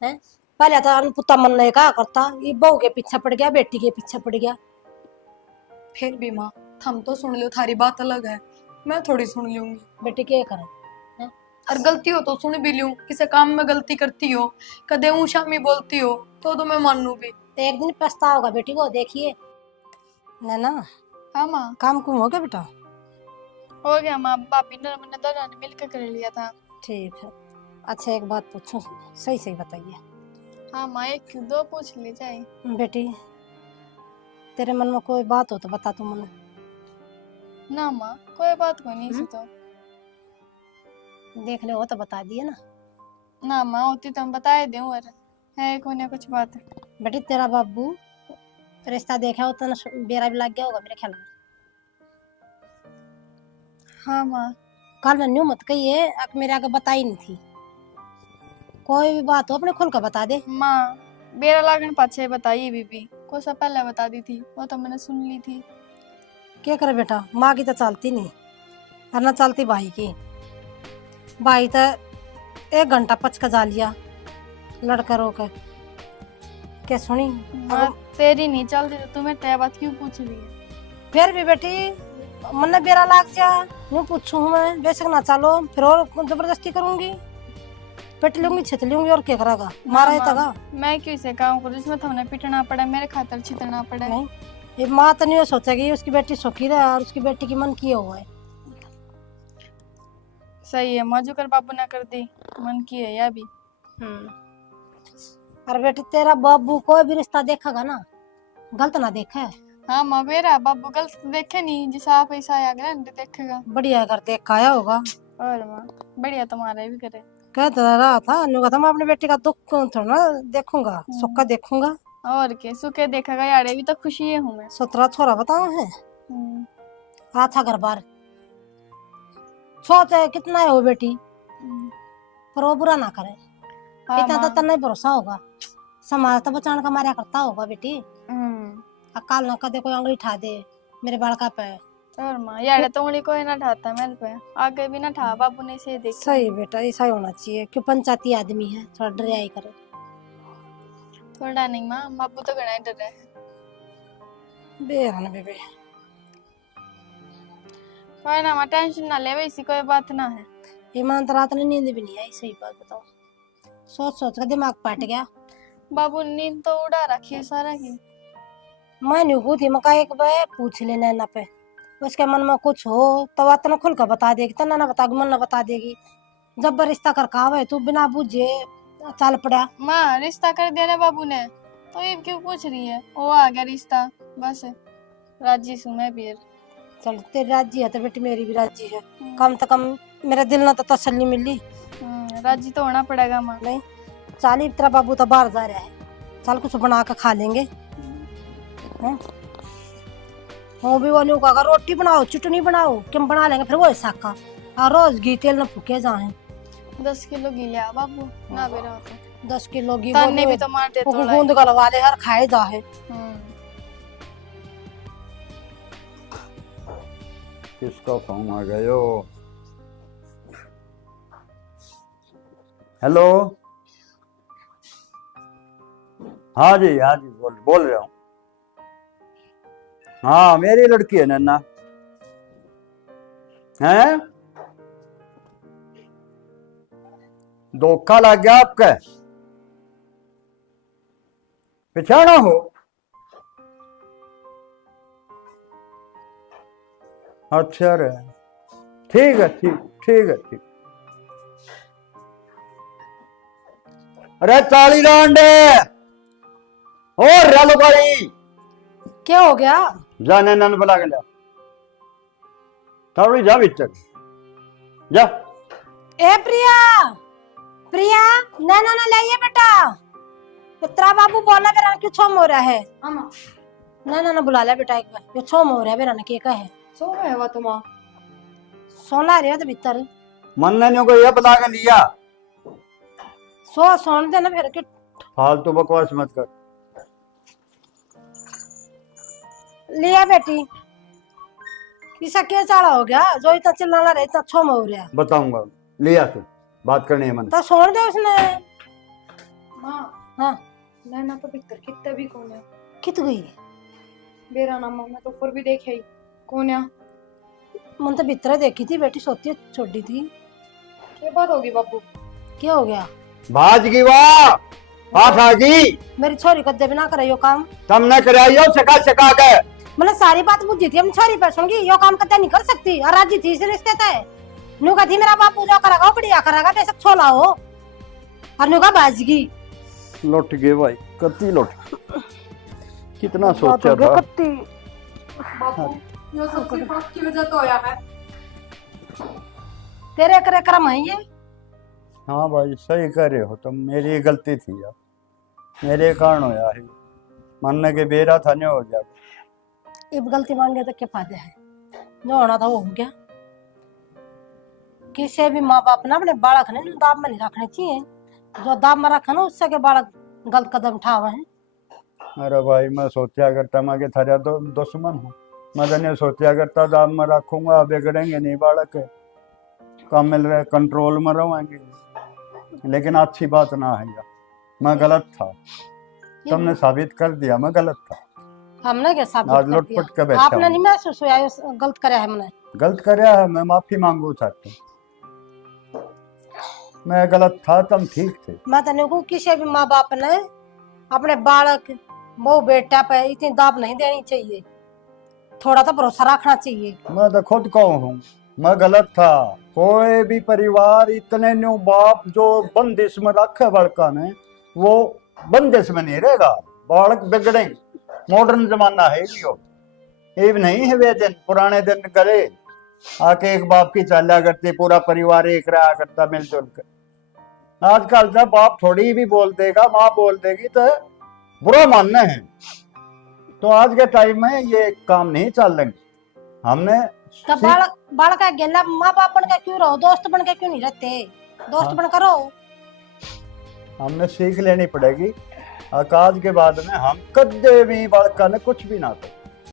हैं, पहले तो अनपुता मन नहीं कहा करता, ये बहू के पीछे पड़ गया बेटी के पीछे पड़ गया। फिर भी माँ थम तो सुन लो, थारी बात अलग है, मैं थोड़ी सुन लूंगी। बेटी क्या करे हैं? और गलती हो तो सुन भी लूं, किसी काम में गलती करती हो कदे ऊंचा में बोलती हो तो मैं मानू भी। तो एक दिन पछता होगा बेटी वो देखिए ना। हाँ माँ काम कुम हो गया बेटा? हो गया माँ, भाभी ने मैंने दोनों ने मिलकर कर लिया था। ठीक है। अच्छा एक बात पूछूं, सही सही बताइए। हाँ माँ एक क्यों दो पूछ ली जाए। बेटी तेरे मन में कोई बात हो तो बता तू मुझे। ना माँ कोई बात को नहीं सी तो। देख ले हो तो बता दिए ना। ना माँ होती तो हम बता दे और है कोई कुछ बात। बेटी तेरा बाबू रिश्ता देखा हो तो बेरा भी लग गया होगा मेरे ख्याल में। हाँ माँ कल मैं न्यू मत कहिए मेरे आगे बताई नहीं थी, कोई भी बात हो अपने खुल कर बता दे। माँ बेरा लागन पाछे बताइए बीबी को सब पहले बता दी थी, वो तो मैंने सुन ली थी। क्या करे बेटा, माँ की तो चलती नहीं और ना चलती भाई की। भाई तो 1 घंटा पच का जा लिया लड़का रोकर क्या सुनी। माँ तेरी नहीं चलती तो तुम्हें तय बात क्यों पूछ रही है? फिर भी बेटी मन बेरा लाग जा यूं पूछूं मैं बेशक ना चलो फिर और जबरदस्ती करूंगी, पिट लूंगी छित लूंगी और क्या करेगा मारा ही तगा। मैं क्यों इसे काम करूँ जिसमें तुमने पिटना पड़ा मेरे खातर छितना पड़ा। नहीं ये माँ तो नहीं सोचेगी उसकी बेटी सुखी रहे और उसकी बेटी की मन किया हुआ है। सही है माँ, जो कर बाबू ना कर दी मन की है या भी। और बेटी तेरा बाबू कोई भी रिश्ता देखेगा ना गलत ना देखे। हाँ माँ मेरा बाबू गलत देखे नहीं, जिस आप ऐसा आ गया देखेगा बढ़िया कर देख आया होगा। और माँ बढ़िया तुम्हारा भी करे। कहता रहा था अनुगा था मैं अपनी बेटी का दुख थोड़ा ना देखूंगा सुख का देखूंगा। और के सुखे देखेगा यारे भी तो खुशी है हूँ मैं। 17 छोरा बताओ है अच्छा घर बार सोच है कितना है वो बेटी पर वो बुरा ना करे। हाँ इतना तो नहीं भरोसा होगा, समाज तो बचाने का मारा करता होगा बेटी। अकाल ना कदे कोई अंगली ठा दे मेरे बालका पे। और माँ यार तो उंगली कोई ना ठाता मेरे पे, आगे भी ना ठा बाबू ने से देख। सही बेटा ऐसा ही होना चाहिए, क्यों पंचायती आदमी है थोड़ा डरियाई करे। थोड़ा नहीं माँ बाबू तो घना डर है। बेहन बेबे कोई ना माँ टेंशन ना ले वैसी कोई बात ना है। ईमान रात ने नींद भी नहीं आई, सही बात बताओ सोच सोच का दिमाग पाट गया। बाबू ने नींद तो उड़ा रखी है सारा की। मैं नहीं थी मका एक बार पूछ लेना ना पे उसके मन में कुछ हो तो बात ना खुल कर बता देगी, तना ना बता मन ना बता देगी। जब रिश्ता कर कावे तू बिना बुझे चल पड़ा। माँ रिश्ता कर दिया ना बाबू ने तो ये क्यों पूछ रही है, वो आ गया रिश्ता बस राजी सू मैं भी। चल तेरी राजी है तो बेटी मेरी भी राजी है, कम से कम मेरे दिल ना तो तसल्ली मिली। राजी तो होना पड़ेगा माँ। नहीं चाली तेरा बाबू तो बाहर जा रहा है, चल कुछ बना कर खा लेंगे। वो भी वो नहीं कहा रोटी बनाओ चटनी बनाओ क्यों बना लेंगे फिर वो ऐसा का और रोज घी तेल न फूके जाए 10 किलो घी लिया बाबू ना बेरा होते 10 किलो घी तन्ने भी तो मारते वो थोड़ा गूंद गलवा ले हर खाए जा है। किसका फोन आ गयो? हेलो, हाँ जी बोल रहा हूँ। हाँ मेरी लड़की है नन्ना। हैं? धोखा लग गया आपका? पहचाना हो? अच्छा रे, ठीक है ठीक। अरे चाली लांडे और रालो भाई, क्या हो गया? जाने नन बुला के लिया, थोड़ी जा भीतर जा। ए प्रिया ना लाइए बेटा। पित्रा बाबू बोला बेरा क्यों छोम हो रहा है? ना बुला ले बेटा, एक बार ये छोम हो रहा है बेरा ने के है सो है वो तुम सोना रे तो भीतर मन ने को ये बता के लिया। सोन देना फिर के फालतू बकवास मत कर। लिया बेटी, किसा क्या चाला हो गया जो इतना चिल्लाना रहे, इतना छोम हो रहा है? बताऊंगा, लिया तू बात करनी है मन। तो सोन दे उसने। मां हाँ नैना तो भीतर कितने भी कौन है कित गई बेरा ना मैं तो ऊपर भी देखे ही कौन है। मन तो भीतर देखी थी बेटी, सोती छोड़ी थी। क्या बात होगी बाबू? क्या हो गया? भाज की वाह आठ आगी मेरी छोरी कदे बिना करे यो काम। तुमने कराइयो सका के। मैंने सारी बात बुझी थी, हम छोरी पे सुन गई यो काम कदे नहीं कर सकती। और राजी थी इस रिश्ते तय नुका थी मेरा बापू जो करेगा बढ़िया करेगा, बेशक छोला हो। और नुका भाजगी लौट गए भाई, कत्ती लौट कितना सोचा था। बाबू यो सब सिर्फ आपकी वजह तो होया है। तेरे करे कर्म है ये। हाँ भाई सही कह रहे हो तुम, मेरी गलती थी यार, मेरे कारण होया है। मानने के बेरा था नहीं हो जाए। अब गलती मांगे तो क्या फायदा है? जो होना था वो हो गया। किसी भी माँ बाप ने अपने बालक ने दाब में नहीं रखने चाहिए। जो दाब में रखा ना उससे के बालक गलत कदम उठावे हैं। अरे भाई मैं सोचा करता मैं कि थारा तो दुश्मन हूँ, मैं तो नहीं सोचा करता दाब में रखूंगा बिगड़ेंगे नहीं बालक, कम मिल रहे कंट्रोल में रहेंगे। लेकिन अच्छी बात ना है यार, मैं गलत था, तुमने साबित कर दिया मैं गलत था। हमने क्या साबित आज कर लुटपुट दिया? के बैठा आपने नहीं हूँ। महसूस हुआ गलत करे है? हमने गलत कराया है, मैं माफी मांगू चाहता हूँ। मैं गलत था, तुम ठीक थे। मैं तो नहीं कहूँ किसी भी माँ बाप ने अपने बालक वो बेटा पे इतनी दाब नहीं देनी चाहिए। थोड़ा तो भरोसा रखना चाहिए। मैं तो खुद कहूँ मैं गलत था। कोई भी परिवार इतने न्यू बाप जो बंदिश में रखे बड़का ने, वो बंदिश में नहीं रहेगा, बालक बिगड़ेंगे। मॉडर्न जमाना है लियो, ये भी नहीं है वे दिन पुराने दिन करे आके एक बाप की चाल्या करते, पूरा परिवार एक रहा करता मिलजुल कर। आजकल जब बाप थोड़ी भी बोल देगा, माँ बोल देगी तो बुरा मानना है। तो आज के टाइम में ये काम नहीं चल रहे। हमने तो बालक का गेला माँ बाप बन के क्यों रहो, दोस्त बन के क्यों नहीं रहते? दोस्त बन कर रहो। हमने सीख लेनी पड़ेगी। आज के बाद में हम कदे भी बालका ने कुछ भी ना करो।